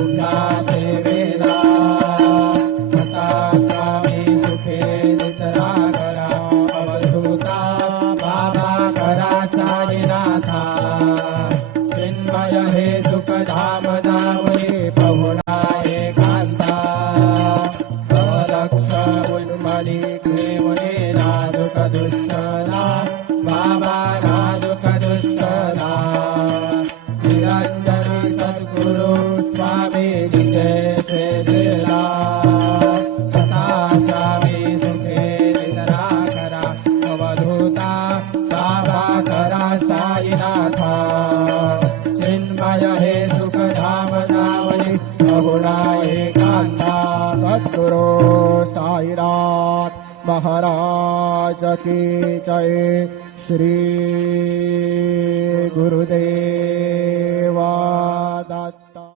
उल्हासे वेला आता स्वामी सुखे नितरा करा अवधूता बाबा करा साईनाथा चिन्मय हे सुख धाम धामये पहुणा एकांता अलक्ष उन्मली घेऊने नाजुक दुष्टला बाबा नाजुक दुष्टला निरंजन सद्गुरु स्वामी विजय से दिला तथा स्वामी सुखे नितरा करा अवधूता बाबा करा साईनाथा चिन्मय हे सुख धाम धामये पहुणा एकांता सद्गुरु साईनाथ महाराज की जय। श्री गुरुदेव।